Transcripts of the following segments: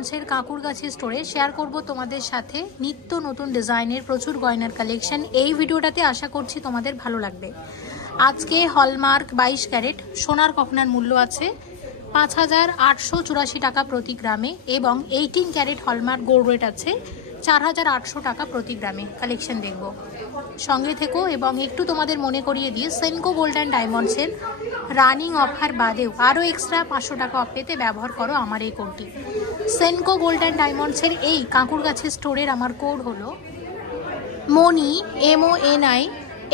ডায়মন্ডসের কাঁকুরগাছি স্টোরে শেয়ার করব তোমাদের সাথে নিত্য নতুন ডিজাইনের প্রচুর গয়নার কালেকশন। এই ভিডিওটাতে আশা করছি তোমাদের ভালো লাগবে। আজকে হলমার্ক 22 ক্যারেট সোনার গহনার মূল্য আছে 5,884 টাকা প্রতি গ্রামে এবং 18 ক্যারেট হলমার্ক গোল্ড রেট আছে 4,800 টাকা প্রতি গ্রামে। কালেকশন দেখব, সঙ্গে থেকো এবং একটু তোমাদের মনে করিয়ে দিয়ে সেনকো গোল্ড অ্যান্ড ডায়মন্ডসের রানিং অফার বাদেও আরও এক্সট্রা 500 টাকা অফ পেতে ব্যবহার করো আমার এই কোডটি। সেনকো গোল্ড অ্যান্ড ডায়মন্ডসের এই কাঁকুরগাছি স্টোরের আমার কোড হলো মনি MONI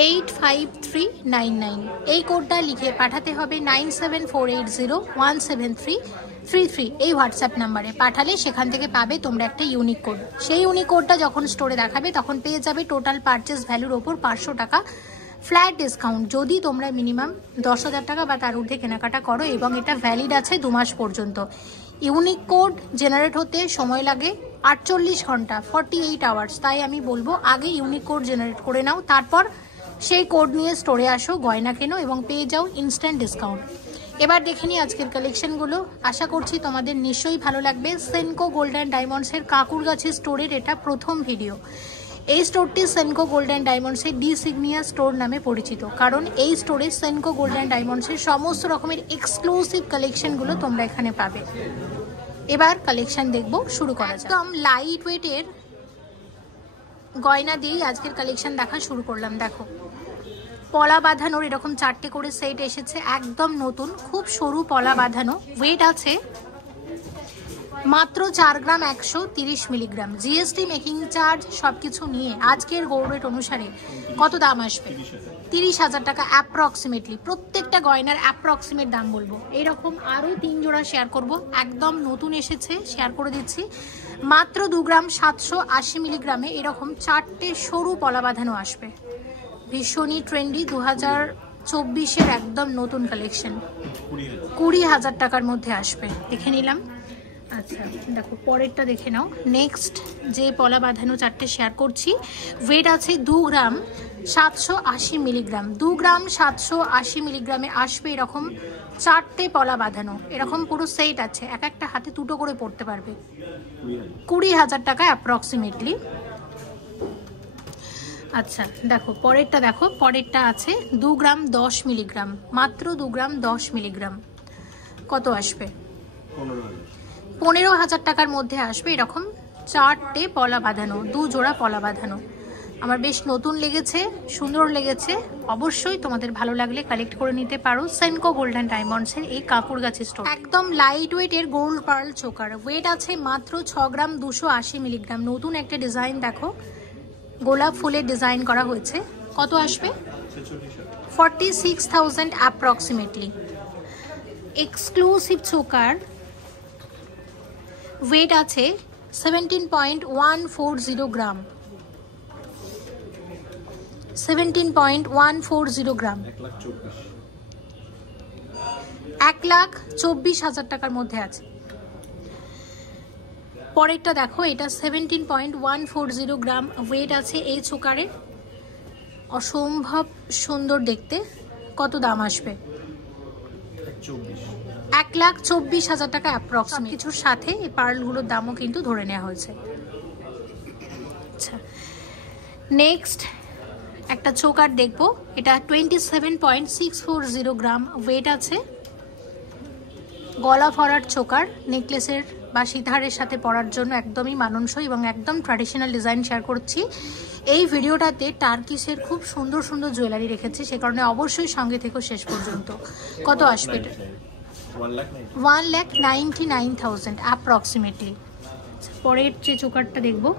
85399। এই কোডটা লিখে পাঠাতে হবে 9748017333 এই হোয়াটসঅ্যাপ নাম্বারে। পাঠালে সেখান থেকে পাবে তোমরা একটা ইউনিক কোড। সেই ইউনিক কোডটা যখন স্টোরে দেখাবে তখন পেয়ে যাবে টোটাল পারচেস ভ্যালুর ওপর 500 টাকা ফ্ল্যাট ডিসকাউন্ট যদি তোমরা মিনিমাম 10,000 টাকা বা তার ঊর্ধ্বে কেনাকাটা করো, এবং এটা ভ্যালিড আছে 2 মাস পর্যন্ত। ইউনিক কোড জেনারেট হতে সময় লাগে 48 ঘন্টা 48 আওয়ার্স। তাই আমি বলবো আগে ইউনিক কোড জেনারেট করে নাও, তারপর সেই কোড নিয়ে স্টোরে আসো, গয়না কেনো এবং পেয়ে যাও ইনস্ট্যান্ট ডিসকাউন্ট। এবার দেখে নিই আজকের কালেকশনগুলো। আশা করছি তোমাদের নিশ্চয়ই ভালো লাগবে। সেনকো গোল্ড অ্যান্ড ডায়মন্ডসের কাঁকুরগাছি স্টোরের এটা প্রথম ভিডিও। এই স্টোরটি সেনকো গোল্ড অ্যান্ড ডায়মন্ডসের ডিসিগনিয়া স্টোর নামে পরিচিত, কারণ এই স্টোরে সেনকো গোল্ড অ্যান্ড ডায়মন্ডসের সমস্ত রকমের এক্সক্লুসিভ কালেকশনগুলো তোমরা এখানে পাবে। এবার কালেকশন দেখব, শুরু করা যাক। একদম লাইট ওয়েটের গয়না দিয়েই আজকের কালেকশন দেখা শুরু করলাম। দেখো, পলা বাঁধানোর এরকম 4টে করে সেট এসেছে, একদম নতুন, খুব সরু পলা বাঁধানো। ওয়েট আছে মাত্র 4 গ্রাম 130 মিলিগ্রাম। জিএসটি মেকিং চার্জ সবকিছু নিয়ে আজকের গোল্ড রেট অনুসারে কত দাম আসবে? 30,000 টাকা অ্যাপ্রক্সিমেটলি। প্রত্যেকটা গয়নার অ্যাপ্রক্সিমেট দাম বলবো। এরকম আরও 3 জোড়া শেয়ার করব, একদম নতুন এসেছে, শেয়ার করে দিচ্ছি। মাত্র 2 গ্রাম 780 মিলিগ্রামে এরকম 4টে সরু পলা বাঁধানো আসবে। ভীষণই ট্রেন্ডি, 2024-এর একদম নতুন কালেকশন। 20,000 টাকার মধ্যে আসবে। দেখে নিলাম। আচ্ছা দেখো, পরেরটা দেখে নাও। নেক্সট যে পলা বাঁধানো 4টে শেয়ার করছি, ওয়েট আছে 2 গ্রাম 780 মিলিগ্রাম। 2 গ্রাম 780 মিলিগ্রামে আসবে এরকম 4টে পলা বাঁধানো। এরকম পুরো সেট আছে, এক একটা হাতে 2টো করে পড়তে পারবে। 20,000 টাকা অ্যাপ্রক্সিমেটলি। আচ্ছা দেখো পরেরটা, দেখো পরেরটা আছে 2 গ্রাম 10 মিলিগ্রাম। মাত্র 2 গ্রাম 10 মিলিগ্রাম। কত আসবে? 15,000 টাকার মধ্যে আসবে এরকম 4টে পলা বাঁধানো, 2 জোড়া পলা বাঁধানো। আমার বেশ নতুন লেগেছে, সুন্দর লেগেছে। অবশ্যই তোমাদের ভালো লাগলে কালেক্ট করে নিতে পারো সেনকো গোল্ড অ্যান্ড ডায়মন্ডসের এই কাঁকুরগাছি স্টোর। একদম লাইট ওয়েটের গোল্ড পার্ল চোকার। ওয়েট আছে মাত্র 6 গ্রাম 280 মিলিগ্রাম। নতুন একটা ডিজাইন দেখো, গোলাপ ফুলের ডিজাইন করা হয়েছে। কত আসবে? 46,000 অ্যাপ্রক্সিমেটলি। Exclusive choker. ওয়েট আছে 17.140 গ্রাম। 17.140 গ্রাম। 1,24,000 টাকার মধ্যে আছে। পরেরটা দেখো, এটা 17.140 গ্রাম ওয়েট আছে এই চোকারের। অসম্ভব সুন্দর দেখতে। কত দাম আসবে? 1,24,000 টাকা অ্যাপ্রক্সিমেট। কিছুর সাথে এই পার্লগুলোর দামও কিন্তু ধরে নেওয়া হয়েছে। আচ্ছা নেক্সট একটা চোকার দেখবো, এটা 27.640 গ্রাম ওয়েট আছে। গলা ভরার চোকার, নেকলেসের বা সীতাহারের সাথে পরার জন্য একদমই মানানসই এবং একদম ট্র্যাডিশনাল ডিজাইন শেয়ার করছি। এই ভিডিওটাতে টার্কিশের খুব সুন্দর সুন্দর জুয়েলারি রেখেছি, সে কারণে অবশ্যই সঙ্গে থেকো শেষ পর্যন্ত। কত আসবে? 1,99,000 অ্যাপ্রক্সিমেটলি। পরের যে চোকারটা দেখবো,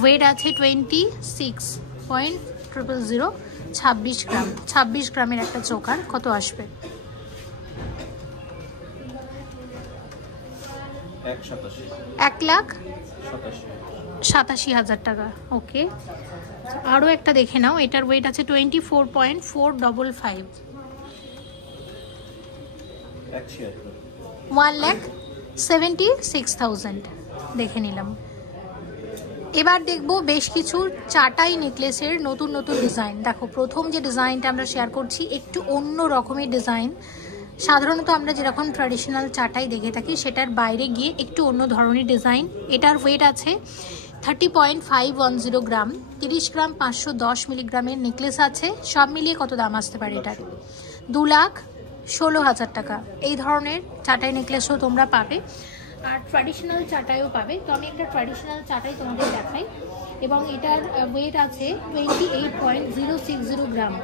ওয়েট আছে 26.000, 26 গ্রাম। 26 গ্রামের একটা চোকার। কত আসবে? 1,87,000 টাকা। ওকে, আরও একটা দেখে নাও। এটার ওয়েট আছে 24.455। 1,76,000 দেখে নিলাম। এবার দেখবো বেশ কিছু চাটাই নেকলেসের নতুন নতুন ডিজাইন। দেখো প্রথম যে ডিজাইনটা আমরা শেয়ার করছি একটু অন্য রকমের ডিজাইন, সাধারণত আমরা যেরকম ট্র্যাডিশনাল চাটাই দেখে থাকি সেটার বাইরে গিয়ে একটু অন্য ধরনের ডিজাইন। এটার ওয়েট আছে 30.510 গ্রাম, 30 গ্রাম 510 মিলিগ্রামের নেকলেস আছে। সব মিলিয়ে কত দাম আসতে পারে এটার? 2,16,000 টাকা। এই ধরনের চাটাই নেকলেসও তোমরা পাবে, আর ট্র্যাডিশনাল চাটাইও পাবে। তো আমি একটা ট্র্যাডিশনাল চাটাই তোমাদের দেখাই, এবং এটার ওয়েট আছে 28.060 গ্রাম,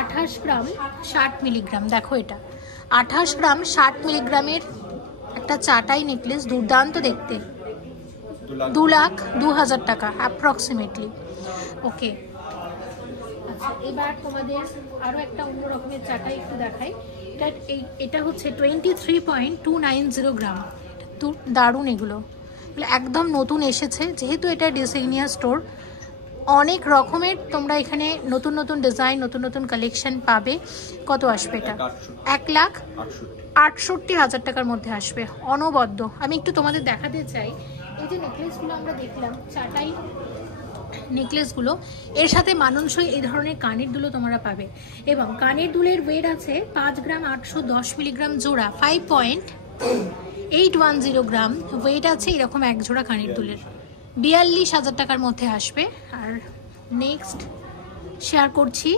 28 গ্রাম 60 মিলিগ্রাম। দেখো এটা 28 গ্রাম 60 মিলিগ্রামের একটা চাটাই নেকলেস, দুর্দান্ত দেখতে। 2,02,000 টাকা অ্যাপ্রক্সিমেটলি। ওকে, আচ্ছা এবার তোমাদের আরও একটা অন্য রকমের চাটাই একটু দেখাই। এটা হচ্ছে 23.290 গ্রাম। দারুণ, এগুলো একদম নতুন এসেছে, যেহেতু এটা ডিজাইনিয়া স্টোর। অনেক রকমের তোমরা এখানে নতুন নতুন ডিজাইন, নতুন নতুন কালেকশন পাবে। কত আসবে এটা? 1,68,000 টাকার মধ্যে আসবে, অনবদ্য। আমি একটু তোমাদের দেখাতে চাই, এই যে নেকলেসগুলো আমরা দেখলাম, চাটাই নেকলেসগুলো, এর সাথে মানানসই এই ধরনের কানের দুলও তোমরা পাবে। এবং কানের দুলের ওয়েট আছে 5 গ্রাম 810 মিলিগ্রাম জোড়া, 5.810 গ্রাম ওয়েট আছে এরকম এক জোড়া কানের দুলের, 42,000 টাকার মধ্যে আসবে। আর নেক্সট শেয়ার করছি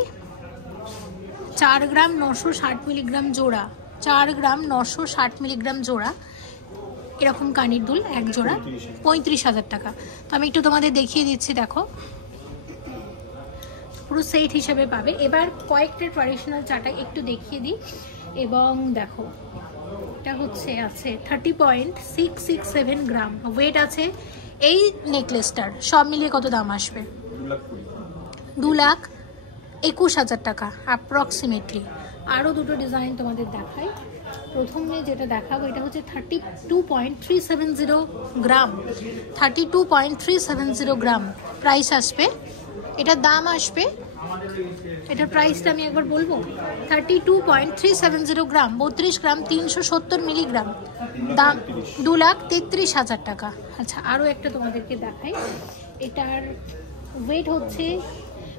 4 গ্রাম 960 মিলিগ্রাম জোড়া, 4 গ্রাম 960 মিলিগ্রাম জোড়া এরকম কানের দুল এক জোড়া, 35,000 টাকা। তো আমি একটু তোমাদের দেখিয়ে দিচ্ছি, দেখো পুরো সেট হিসেবে পাবে। এবার কয়েকটা ট্র্যাডিশনাল চাটা একটু দেখিয়ে দিই। এবং দেখো এটা হচ্ছে আছে 30.667 গ্রাম ওয়েট আছে এই নেকলেসটার। সব মিলিয়ে কত দাম আসবে? 2,21,000 টাকা অ্যাপ্রক্সিমেটলি। আরও দুটো ডিজাইন তোমাদের দেখাই। প্রথমে যেটা দেখাবো এটা হচ্ছে 32.370 গ্রাম, 32.370 গ্রাম প্রাইস আসবে। এটার দাম আসবে, এটার প্রাইসটা আমি একবার বলবো, 32.370 গ্রাম, 32 গ্রাম 370 মিলিগ্রাম, দাম 2,33,000 টাকা। আচ্ছা আরও একটা তোমাদেরকে দেখাই। এটার ওয়েট হচ্ছে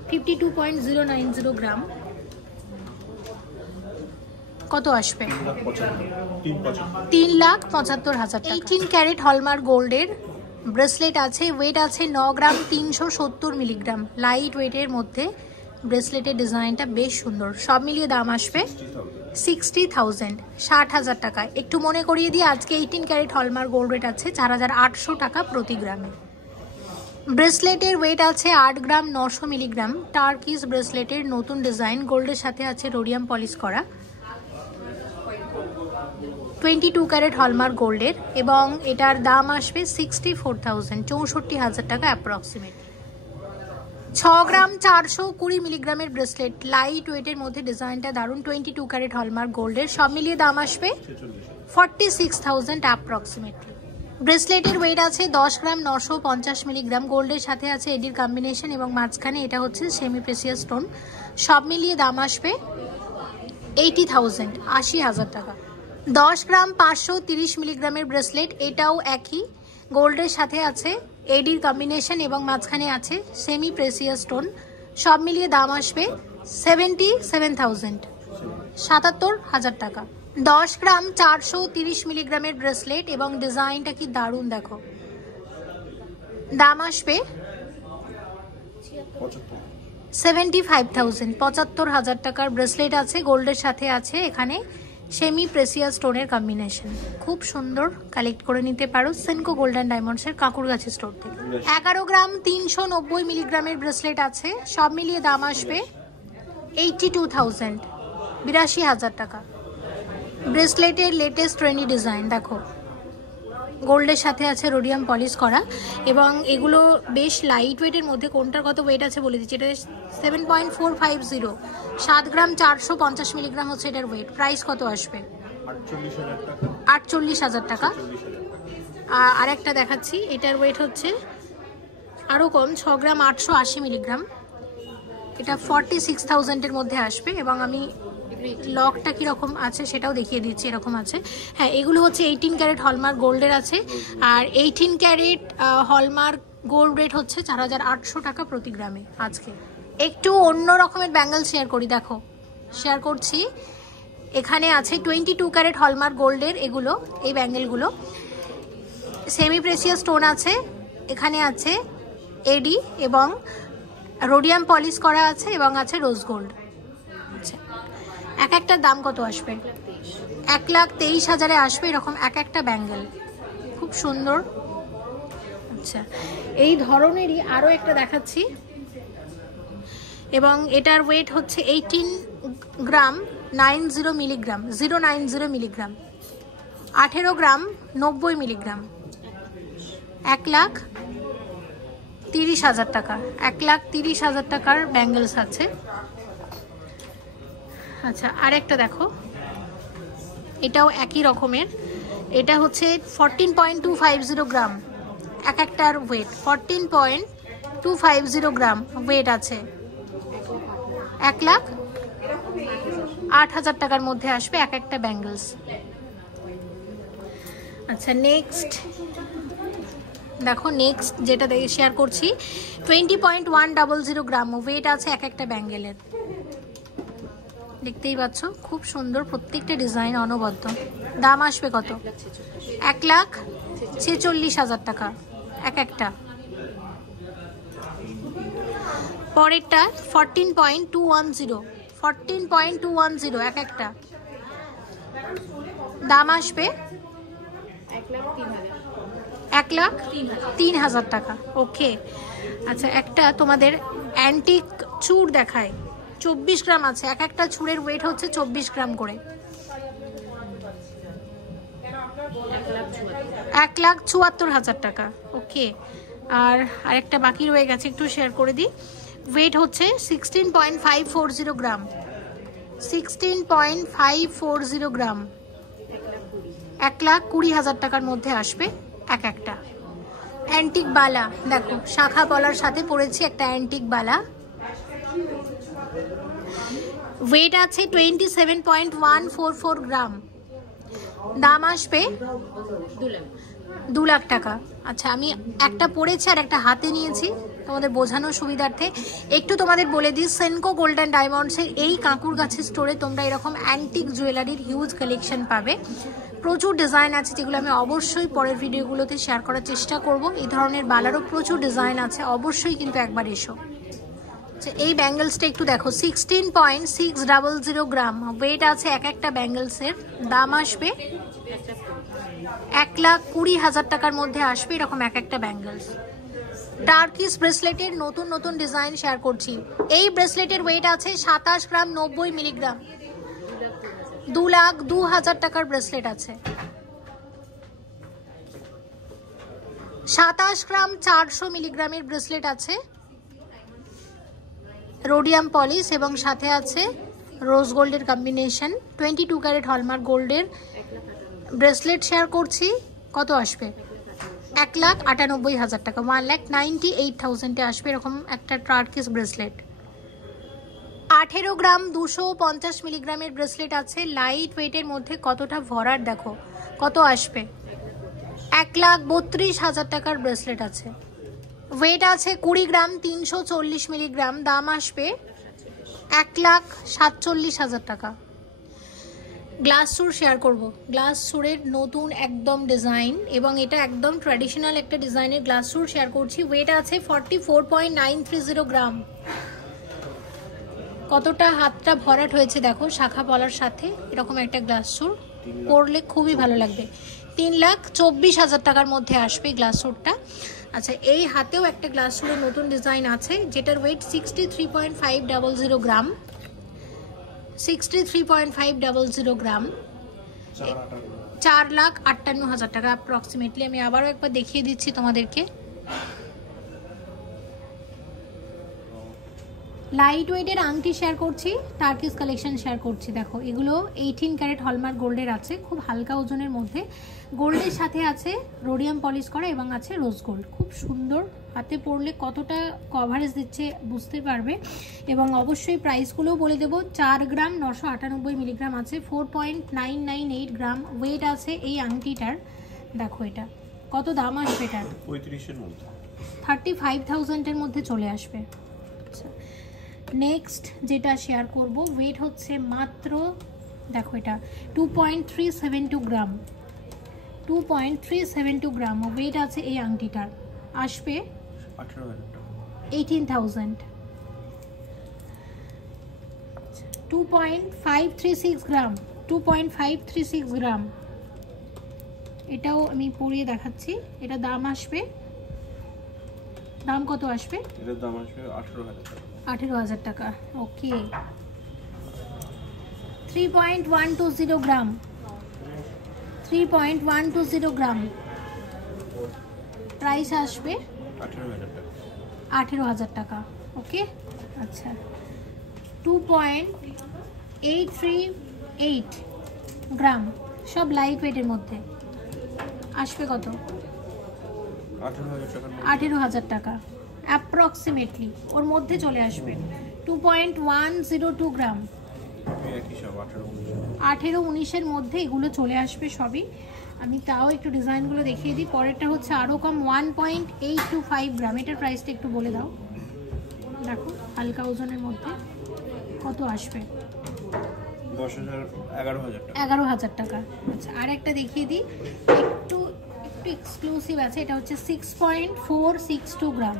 52.090 গ্রাম, কত আসবে? 3,75,000 টাকা। 18 ক্যারেট হলমার্ক গোল্ডের ব্রেসলেট আছে, ওয়েট আছে 9 গ্রাম 370 মিলিগ্রাম, লাইট ওয়েটের মধ্যে ব্রেসলেটের ডিজাইনটা বেশ সুন্দর। সব মিলিয়ে দাম আসবে 60,000, 60,000 টাকা। একটু মনে করিয়ে দিয়ে, আজকে 18 ক্যারেট হলমার্ক গোল্ড রেট আছে 4,800 টাকা প্রতি গ্রামে। ব্রেসলেটের ওয়েট আছে 8 গ্রাম 900 মিলিগ্রাম, টার্কিস ব্রেসলেটের নতুন ডিজাইন, গোল্ডের সাথে আছে রোডিয়াম পলিশ করা, 22 ক্যারেট হলমার্ক গোল্ডের, এবং এটার দাম আসবে 64,000, 64,000 টাকা অ্যাপ্রক্সিমেট। 6 গ্রাম 420 মিলিগ্রামের ব্রেসলেট, লাইট ওয়েটের মধ্যে ডিজাইনটা দারুণ, 22 ক্যারেট হলমার্ক গোল্ডের। সব মিলিয়ে দাম আসবে 46,000 অ্যাপ্রক্সিমেটলি। ব্রেসলেটের ওয়েট আছে 10 গ্রাম 950 মিলিগ্রাম, গোল্ডের সাথে আছে এডির কম্বিনেশন, এবং মাঝখানে এটা হচ্ছে সেমি প্রেসিয়াস স্টোন। সব মিলিয়ে দাম আসবে 80,000, 80,000 টাকা। 10 গ্রাম 530 মিলিগ্রামের ব্রেসলেট, এটাও একই, গোল্ডের সাথে আছে এডির কম্বিনেশন এবং মাঝখানে আছে সেমি প্রেসিয়াস স্টোন। সব মিলিয়ে দাম আসবে 77,000, 77,000 টাকা। 10 গ্রাম 430 মিলিগ্রামের ব্রেসলেট, এবং ডিজাইনটা কি দারুণ দেখো, দাম আসবে 75,000, 75,000 টাকার ব্রেসলেট আছে, গোল্ডের সাথে আছে এখানে সেমি প্রেসিয়াস স্টোনের কম্বিনেশন। খুব সুন্দর, কালেক্ট করে নিতে পারো সেনকো গোল্ড অ্যান্ড ডায়মন্ডসের কাকুরগাছি স্টোর থেকে। 11 গ্রাম 390 মিলিগ্রামের ব্রেসলেট আছে, সব মিলিয়ে দাম আসবে 82,000, 82,000 টাকা। ব্রেসলেটের লেটেস্ট ট্রেন্ডি ডিজাইন দেখো, গোল্ডের সাথে আছে রোডিয়াম পলিশ করা, এবং এগুলো বেশ লাইট ওয়েটের মধ্যে। কোনটার কত ওয়েট আছে বলে দিচ্ছি, এটা 7.450, 7 গ্রাম 450 মিলিগ্রাম হচ্ছে এটার ওয়েট। প্রাইস কত আসবে? 48,000 টাকা। আর একটা দেখাচ্ছি, এটার ওয়েট হচ্ছে আরও কম, 6 গ্রাম 880 মিলিগ্রাম, এটা 46,000-এর মধ্যে আসবে। এবং আমি লকটা কীরকম আছে সেটাও দেখিয়ে দিচ্ছি, এরকম আছে। হ্যাঁ, এগুলো হচ্ছে 18 ক্যারেট হলমার্ক গোল্ডের আছে, আর 18 ক্যারেট হলমার্ক গোল্ড রেট হচ্ছে 4,800 টাকা প্রতি গ্রামে। আজকে একটু অন্য রকমের ব্যাঙ্গেল শেয়ার করি, দেখো শেয়ার করছি এখানে আছে 22 ক্যারেট হলমার্ক গোল্ডের এগুলো, এই ব্যাঙ্গেলগুলো। সেমি প্রেসিয়াস স্টোন আছে, এখানে আছে এডি এবং রোডিয়াম পলিশ করা আছে এবং আছে রোজ গোল্ড। আচ্ছা, এক একটার দাম কত আসবে? 1,23,000-এ আসবে এরকম এক একটা ব্যাঙ্গেল, খুব সুন্দর। আচ্ছা, এই ধরনেরই আরও একটা দেখাচ্ছি এবং এটার ওয়েট হচ্ছে 18 গ্রাম 90 মিলিগ্রাম, 090 মিলিগ্রাম, 18 গ্রাম 90 মিলিগ্রাম, 1,30,000 টাকা, 1,30,000 টাকার ব্যাঙ্গেলস আছে। আচ্ছা, আরেকটা দেখো, এটাও একই রকমের, এটা হচ্ছে 14.250 গ্রাম, এক একটার ওয়েট 14.250 গ্রাম ওয়েট আছে, 1,08,000 টাকার মধ্যে আসবে এক একটা ব্যাঙ্গেলস। আচ্ছা, নেক্সট দেখো, নেক্সট যেটা শেয়ার করছি 20.100 গ্রাম ওয়েট আছে এক একটা ব্যাঙ্গেলের। দেখতেই পাচ্ছ খুব সুন্দর, প্রত্যেকটা ডিজাইন অনবদ্য। দাম আসবে কত? 1,46,000 টাকা এক একটা। পরেরটা 14.210 এক একটা, দাম আসবে 1,03,000 টাকা। ওকে, আচ্ছা, একটা তোমাদের অ্যান্টিক চূড় দেখায়, 24 গ্রাম আছে, এক একটা চূড়ের ওয়েট হচ্ছে 24 গ্রাম করে, 1,74,000 টাকা। ওকে, আর আরেকটা বাকি রয়ে গেছে, একটু শেয়ার করে দিই। ওয়েট হচ্ছে 16.540 গ্রাম, 16.540 গ্রাম, 1,20,000 টাকার মধ্যে আসবে এক একটা। অ্যান্টিক বালা দেখো, শাখা পলার সাথে পড়েছি একটা অ্যান্টিক বালা, ওয়েট আছে 27.144 গ্রাম, দাম আসবে 2 লাখ টাকা। আচ্ছা, আমি একটা পড়েছি আর একটা হাতে নিয়েছি তোমাদের বোঝানোর সুবিধার্থে। একটু তোমাদের বলে দিই, সেনকো গোল্ড অ্যান্ড ডায়মন্ডসের এই কাঁকুর গাছের স্টোরে তোমরা এরকম অ্যান্টিক জুয়েলারির হিউজ কালেকশন পাবে। প্রচুর ডিজাইন আছে যেগুলো আমি অবশ্যই পরের ভিডিওগুলোতে শেয়ার করার চেষ্টা করব। এই ধরনের বালারও প্রচুর ডিজাইন আছে, অবশ্যই কিন্তু একবার এসো। আচ্ছা, এই ব্যাঙ্গেলসটা একটু দেখো, 16.600 গ্রাম ওয়েট আছে এক একটা ব্যাঙ্গেলসের, দাম আসবে 1,20,000 টাকার মধ্যে আসবে এরকম এক একটা ব্যাঙ্গেলস। টার্কিস ব্রেসলেটের নতুন নতুন ডিজাইন শেয়ার করছি। এই ব্রেসলেটের ওয়েট আছে 27 গ্রাম 90 মিলিগ্রাম, 2,02,000 টাকার ব্রেসলেট আছে। 27 গ্রাম 400 মিলিগ্রামের ব্রেসলেট আছে, রোডিয়াম পলিশ এবং সাথে আছে রোজ গোল্ডের কম্বিনেশন। 22 ক্যারেট হলমার্ক গোল্ডের ব্রেসলেট শেয়ার করছি, কত আসবে? 1,98,000 টাকা, 1,98,000-এ আসবে এরকম একটা টার্কিস ব্রেসলেট। 18 গ্রাম 250 মিলিগ্রামের ব্রেসলেট আছে, লাইট ওয়েটের মধ্যে কতটা ভরার দেখো, কত আসবে? 1,32,000 টাকার ব্রেসলেট আছে, ওয়েট আছে 20 গ্রাম 340 মিলিগ্রাম, দাম আসবে 1,47,000 টাকা। গ্লাস সুর শেয়ার করব, গ্লাস সুরের নতুন একদম ডিজাইন এবং এটা একদম ট্র্যাডিশনাল একটা ডিজাইনের গ্লাস সুর শেয়ার করছি। ওয়েট আছে 44.930 গ্রাম, কতটা হাতটা ভরাট হয়েছে দেখো, শাখা পলার সাথে এরকম একটা গ্লাস সুর পরলে খুবই ভালো লাগবে। 3,24,000 টাকার মধ্যে আসবে গ্লাস সুরটা। আচ্ছা, এই হাতেও একটা গ্লাস সুরের নতুন ডিজাইন আছে যেটার ওয়েট 63.500 গ্রাম, 63.500 গ্রাম, 4,58,000 টাকা অ্যাপ্রক্সিমেটলি। আমি আবারও একবার দেখিয়ে দিচ্ছি তোমাদেরকে। লাইট ওয়েটের আংটি শেয়ার করছি, টার্কিস কালেকশন শেয়ার করছি। দেখো, এগুলো 18 ক্যারেট হলমার্ক গোল্ডের আছে, খুব হালকা ওজনের মধ্যে, গোল্ডের সাথে আছে রোডিয়াম পলিশ করা এবং আছে রোজ গোল্ড। খুব সুন্দর, হাতে পরলে কতটা কভারেজ দিচ্ছে বুঝতে পারবে। এবং অবশ্যই প্রাইসগুলোও বলে দেবো। 4 গ্রাম 998 মিলিগ্রাম আছে, 4.998 গ্রাম ওয়েট আছে এই আংটিটার। দেখো এটা কত দাম আসবে, এটার 35,000-এর মধ্যে চলে আসবে। আচ্ছা, নেক্সট যেটা শেয়ার করব, ওয়েট হচ্ছে মাত্র দেখো এটা 2.372 গ্রাম, 2.372 গ্রাম ওয়েট আছে এই আংটিটার, আসবে 18,000। 2.536 গ্রাম, 2.536 গ্রাম, এটাও আমি পরিয়ে দেখাচ্ছি। এটা দাম আসবে, দাম কত আসবে? এটার দাম আসবে 18,000 টাকা। 18,000 টাকা, ওকে। 3.120 গ্রাম, 3.120 গ্রাম, প্রাইস আসবে 18,000 টাকা। 18,000 টাকা, ওকে। আচ্ছা 2.838 গ্রাম, সব লাইট ওয়েটের মধ্যে, আসবে কত? 18,000 টাকা। 18,000 টাকা অ্যাপ্রক্সিমেটলি, ওর মধ্যে চলে আসবে। 2.102 গ্রাম, একই সব 18-19-এর মধ্যে এগুলো চলে আসবে সবই। আমি তাও একটু ডিজাইনগুলো দেখিয়ে দিই। পরেরটা হচ্ছে আরও কম, 1.825 গ্রাম, এটার প্রাইসটা একটু বলে দাও। দেখো হালকা ওজনের মধ্যে কত আসবে? 11,000 টাকা। আচ্ছা আর একটা দেখিয়ে দিই, একটু একটু এক্সক্লুসিভ আছে, এটা হচ্ছে 6.462 গ্রাম।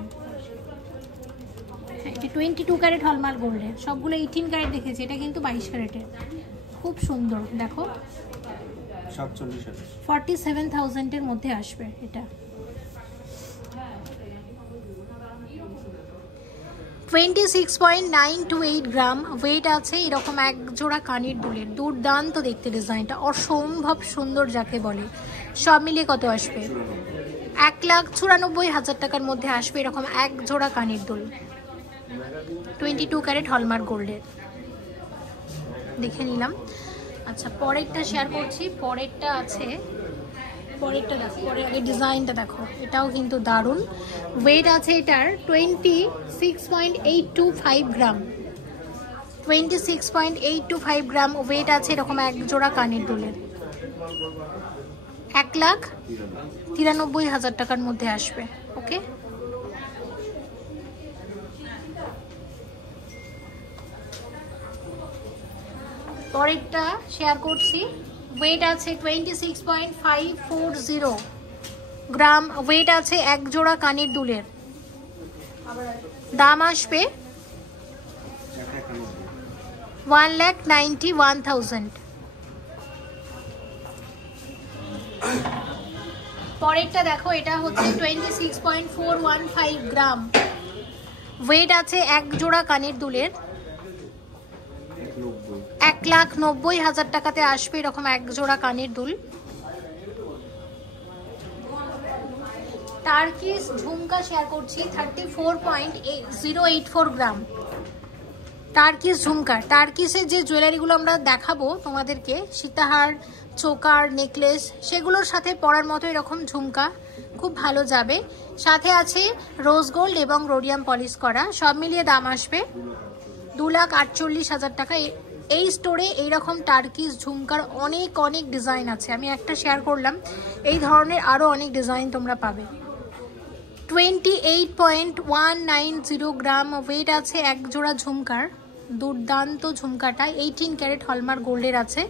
হ্যাঁ এটা 22 ক্যারেট হলমার্ক গোল্ডের, সবগুলো 18 ক্যারেট দেখেছি, এটা কিন্তু 22 ক্যারেটের, খুব সুন্দর। দেখো 47,000-এর মধ্যে আসবে এটা। 26.928 গ্রাম ওয়েট আছে, এরকম এক জোড়া কানের দুলের, দুর্দান্ত দেখতে ডিজাইনটা, অসম্ভব সুন্দর যাকে বলে। সব মিলিয়ে কত আসবে? 1,94,000 টাকার মধ্যে আসবে এরকম এক জোড়া কানের দুল, 22 ক্যারেট হলমার্ক গোল্ডের, দেখে নিলাম। আচ্ছা পরেরটা শেয়ার করছি, পরেরটা আছে, পরেরটা দেখো, পরে আগে ডিজাইনটা দেখো, এটাও কিন্তু দারুণ। ওয়েট আছে এটার 26.825 গ্রাম, 26.825 গ্রাম ওয়েট আছে এরকম এক জোড়া কানের দুলের, 1,93,000 টাকার মধ্যে আসবে, ওকে। পরেরটা শেয়ার করছি, ওয়েট আছে 26.540 গ্রাম ওয়েট আছে এক জোড়া কানের দুলের, দাম আসবে 1,91,000। পরেরটা দেখো, এটা হচ্ছে 26.415 গ্রাম ওয়েট আছে এক জোড়া কানের দুলের, 1,90,000 টাকাতে আসবে এরকম এক জোড়া কানের দুল। টার্কিস ঝুমকা শেয়ার করছি, 34.084 গ্রাম টার্কিস ঝুমকা। টার্কিসের যে জুয়েলারিগুলো আমরা দেখাবো তোমাদেরকে, সীতাহার, চোকার, নেকলেস, সেগুলোর সাথে পরার মতো এরকম ঝুমকা খুব ভালো যাবে। সাথে আছে রোজ গোল্ড এবং রোডিয়াম পলিশ করা, সব মিলিয়ে দাম আসবে 2,48,000 টাকা। এই স্টোরে এইরকম টার্কিস ঝুমকার অনেক অনেক ডিজাইন আছে, আমি একটা শেয়ার করলাম, এই ধরনের আরও অনেক ডিজাইন তোমরা পাবে। 28.190 গ্রাম ওয়েট আছে এক জোড়া ঝুমকার, দুর্দান্ত ঝুমকাটা, 18 ক্যারেট হলমার্ক গোল্ডের আছে,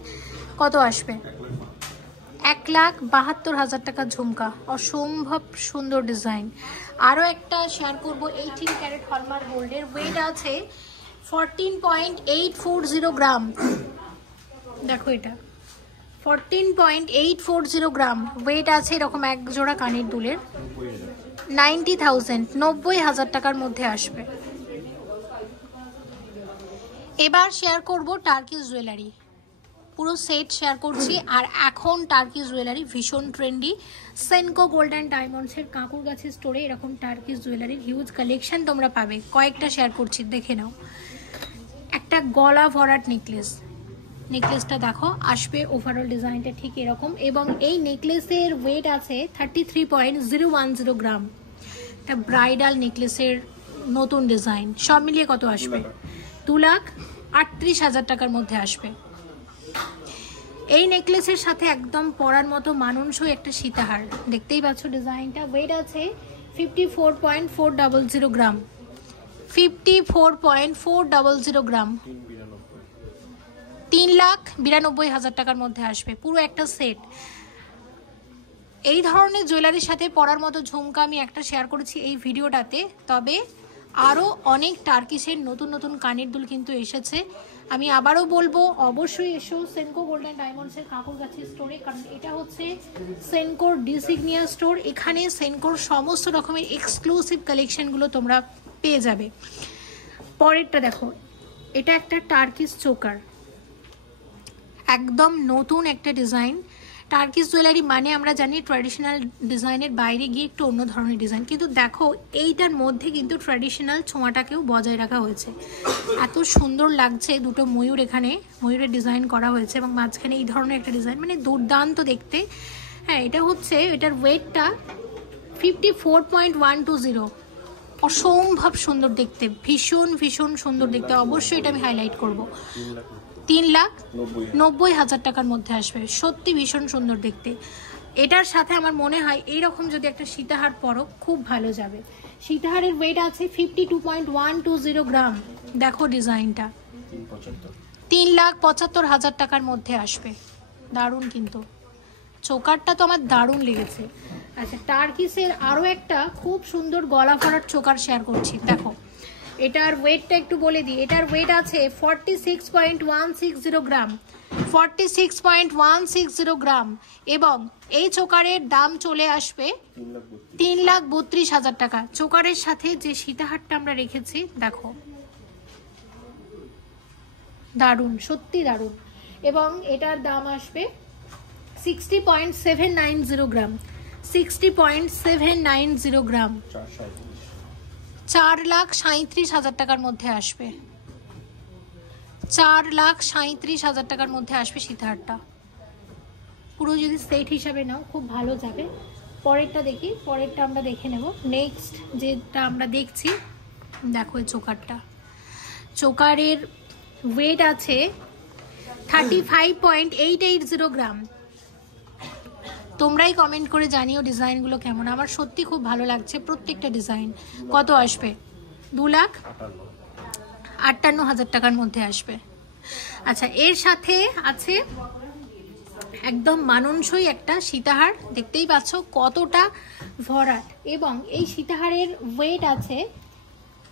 কত আসবে? 1,72,000 টাকা ঝুমকা, অসম্ভব সুন্দর ডিজাইন। আরও একটা শেয়ার করব 18 ক্যারেট হলমার্ক গোল্ডের, ওয়েট আছে 14.840 গ্রাম। দেখো এটা 14.840 গ্রাম ওয়েট আছে এরকম এক জোড়া কানের দুলের, 90,000 90,000 টাকার মধ্যে আসবে। এবার শেয়ার করব টার্কিস জুয়েলারি, পুরো সেট শেয়ার করছি। আর এখন টার্কিস জুয়েলারি ভীষণ ট্রেন্ডি, সেনকো গোল্ড অ্যান্ড ডায়মন্ডসের কাকুর গাছের স্টোরে এরকম টার্কিস জুয়েলারির হিউজ কালেকশন তোমরা পাবে। কয়েকটা শেয়ার করছি, দেখে নাও। একটা গলা ভরাট নেকলেস, নেকলেসটা দেখো আসবে, ওভারঅল ডিজাইনটা ঠিক এরকম, এবং এই নেকলেসের ওয়েট আছে 33.010 গ্রাম। একটা ব্রাইডাল নেকলেসের নতুন ডিজাইন, সব মিলিয়ে কত আসবে? 2,38,000 টাকার মধ্যে আসবে। এই নেকলেসের সাথে একদম পরার মতো মানানসই একটা সীতাহার, দেখতেই পাচ্ছ ডিজাইনটা। ওয়েট আছে 54.400 গ্রাম, 54.400 গ্রাম, 3,92,000 টাকার মধ্যে আসবে পুরো একটা সেট। এই ধরনের জুয়েলারির সাথে পরার মতো ঝুমকা আমি একটা শেয়ার করেছি এই ভিডিওটাতে, তবে আরও অনেক টার্কিশের নতুন নতুন কানের দুল কিন্তু এসেছে। আমি আবারও বলবো অবশ্যই এসো সেনকো গোল্ডেন ডায়মন্ডসের কাকুরগাছি স্টোরে, কারণ এটা হচ্ছে সেনকোর ডিসিগনিয়া স্টোর। এখানে সেনকোর সমস্ত রকমের এক্সক্লুসিভ কালেকশনগুলো তোমরা পেয়ে যাবে। পরেরটা দেখো, এটা একটা টার্কিশ চোকার, একদম নতুন একটা ডিজাইন। টার্কিশ জুয়েলারি মানে আমরা জানি ট্র্যাডিশনাল ডিজাইনের বাইরে গিয়ে একটু অন্য ধরনের ডিজাইন, কিন্তু দেখো এইটার মধ্যে কিন্তু ট্র্যাডিশনাল ছোঁয়াটাকেও বজায় রাখা হয়েছে। এত সুন্দর লাগছে, দুটো ময়ূর, এখানে ময়ূরের ডিজাইন করা হয়েছে এবং মাঝখানে এই ধরনের একটা ডিজাইন, মানে দুর্দান্ত দেখতে। হ্যাঁ, এটা হচ্ছে, এটার ওয়েটটা 54.120, অসম্ভব সুন্দর দেখতে, ভীষণ ভীষণ সুন্দর দেখতে। অবশ্যই এটা আমি হাইলাইট করবো। 3,90,000 টাকার মধ্যে আসবে, সত্যি ভীষণ সুন্দর দেখতে। এটার সাথে আমার মনে হয় এইরকম যদি একটা সীতাহার পরো খুব ভালো যাবে। সীতাহারের ওয়েট আছে 52.120 গ্রাম। দেখো ডিজাইনটা, 3,75,000 টাকার মধ্যে আসবে। দারুণ, কিন্তু চোকারটা তো আমার দারুণ লেগেছে। আচ্ছা, টার্কিসের আরও একটা খুব সুন্দর গলা ভরার চোকার শেয়ার করছি। দেখো এটার ওয়েটটা একটু বলে দিই, এটার ওয়েট আছে 46.160 গ্রাম, 46.160 গ্রাম, এবং এই চোকারের দাম চলে আসবে 3,32,000 টাকা। চোকারের সাথে যে সীতাহারটা আমরা রেখেছি দেখো, দারুণ, সত্যি দারুণ। এবং এটার দাম আসবে 60.790 গ্রাম, 60.790 গ্রাম, 4,37,000 টাকার মধ্যে আসবে। 4,37,000 টাকার মধ্যে আসবে সীতাহারটা। পুরো যদি সেট হিসাবে নাও খুব ভালো যাবে। পরেরটা দেখি, পরেরটা আমরা দেখে নেব। নেক্সট যেটা আমরা দেখছি, দেখো এই চোকারটা, চোকারের ওয়েট আছে 35.880 গ্রাম। তোমরাই কমেন্ট করে জানিও ডিজাইনগুলো কেমন। আমার সত্যি খুব ভালো লাগছে প্রত্যেকটা ডিজাইন। কত আসবে? 2,58,000 টাকার মধ্যে আসবে। আচ্ছা, এর সাথে আছে একদম মানানসই একটা সীতাহার, দেখতেই পাচ্ছ কতটা ভরাট, এবং এই সীতাহারের ওয়েট আছে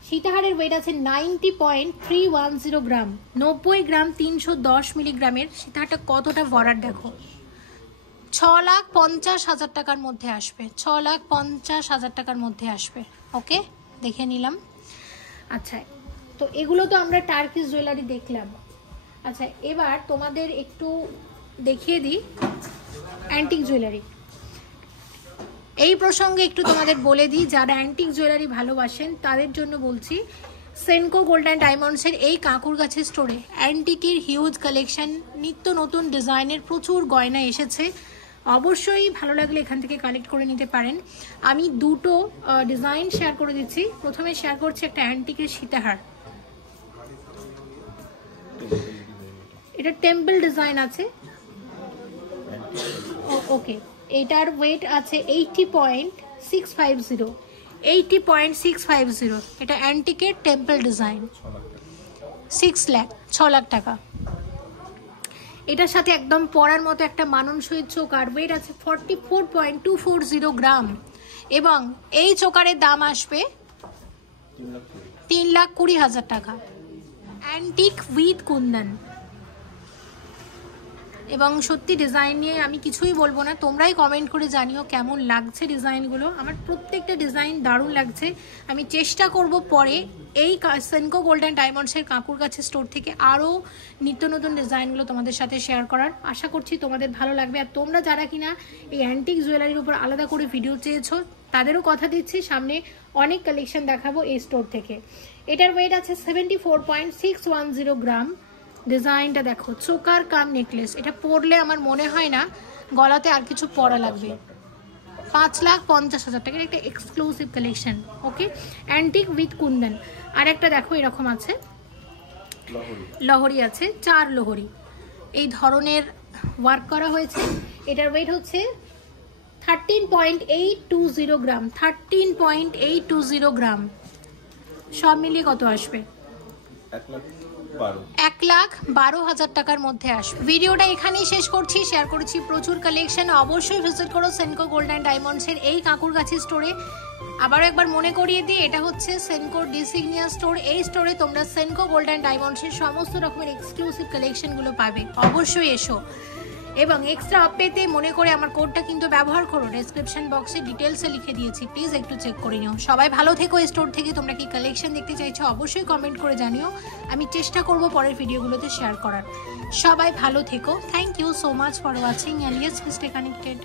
90.310 গ্রাম, 90 গ্রাম 310 মিলিগ্রামের। সীতাহারটা কতটা ভরাট দেখো। 6,50,000 টাকার মধ্যে আসবে, 6,50,000 টাকার মধ্যে আসবে। ওকে, দেখে নিলাম। আচ্ছা, তো এগুলো তো আমরা টার্কিশ জুয়েলারি দেখলাম। আচ্ছা, এবার তোমাদের একটু দেখিয়ে দিই অ্যান্টিক জুয়েলারি। এই প্রসঙ্গে একটু তোমাদের বলে দিই, যারা অ্যান্টিক জুয়েলারি ভালোবাসেন তাদের জন্য বলছি, সেনকো গোল্ডেন ডায়মন্ডসের এই কাকুরগাছি স্টোরে অ্যান্টিকের হিউজ কালেকশন, নিত্য নতুন ডিজাইনের প্রচুর গয়না এসেছে। অবশ্যই ভালো লাগলে এখান থেকে কালেক্ট করে নিতে পারেন। আমি দুটো ডিজাইন শেয়ার করে দিচ্ছি। প্রথমে শেয়ার করছি একটা অ্যান্টিকের সীতাহার, এটা টেম্পল ডিজাইন আছে। ওকে, এটার ওয়েট আছে 80.650, 80.650। এটা অ্যান্টিকের টেম্পল ডিজাইন, 6 লাখ টাকা। এটার সাথে একদম পরার মতো একটা মানানসই চোকার, ওয়েট আছে 44.240 গ্রাম, এবং এই চোকারের দাম আসবে 3,20,000 টাকা। অ্যান্টিক উইথ কুন্দন, এবং সত্যি ডিজাইন নিয়ে আমি কিছুই বলবো না, তোমরাই কমেন্ট করে জানিও কেমন লাগছে ডিজাইনগুলো। আমার প্রত্যেকটা ডিজাইন দারুণ লাগছে। আমি চেষ্টা করব পরে এই সেনকো গোল্ডেন ডায়মন্ডসের কাকুরগাছি স্টোর থেকে আরও নিত্য নতুন ডিজাইনগুলো তোমাদের সাথে শেয়ার করার। আশা করছি তোমাদের ভালো লাগবে। আর তোমরা যারা কিনা এই অ্যান্টিক জুয়েলারির উপর আলাদা করে ভিডিও চেয়েছো, তাদেরও কথা দিচ্ছি সামনে অনেক কালেকশন দেখাবো এই স্টোর থেকে। এটার ওয়েট আছে 74.610 গ্রাম। ডিজাইনটা দেখো, চোকার কাম নেকলেস। এটা পরলে আমার মনে হয় না গলাতে আর কিছু পরা লাগবে। 5,50,000 টাকার একটা exclusive collection. Okay, antique with kundan. আর একটা দেখো এরকম আছে, লহরি আছে, 4 লহরি এই ধরনের ওয়ার্ক করা হয়েছে। এটার ওয়েট হচ্ছে 13.820 গ্রাম, 13.820 গ্রাম। সব মিলিয়ে কত আসবে? 1,12,000 1,12,000 টাকার মধ্যে আসবে। ভিডিওটা এখানেই শেষ করছি। শেয়ার করেছি প্রচুর কালেকশন। অবশ্যই ভিজিট করো সেনকো গোল্ড অ্যান্ড ডায়মন্ডসের এই কাঁকুরগাছি স্টোরে। আবারও একবার মনে করিয়ে দিই, এটা হচ্ছে সেনকোর ডিসিগনিয়া স্টোর। এই স্টোরে তোমরা সেনকো গোল্ড অ্যান্ড ডায়মন্ডসের সমস্ত রকমের এক্সক্লুসিভ কালেকশনগুলো পাবে। অবশ্যই এসো এবং এক্সট্রা অফ পেতে মনে করে আমার কোডটা কিন্তু ব্যবহার করো। ডেসক্রিপশন বক্সে ডিটেলসে লিখে দিয়েছি, প্লিজ একটু চেক করে নিও। সবাই ভালো থেকো। এই স্টোর থেকে তোমরা কি কালেকশন দেখতে চাইছো অবশ্যই কমেন্ট করে জানিও। আমি চেষ্টা করব পরের ভিডিওগুলোতে শেয়ার করার। সবাই ভালো থেকো। Thank you so much for watching and yes, stay connected.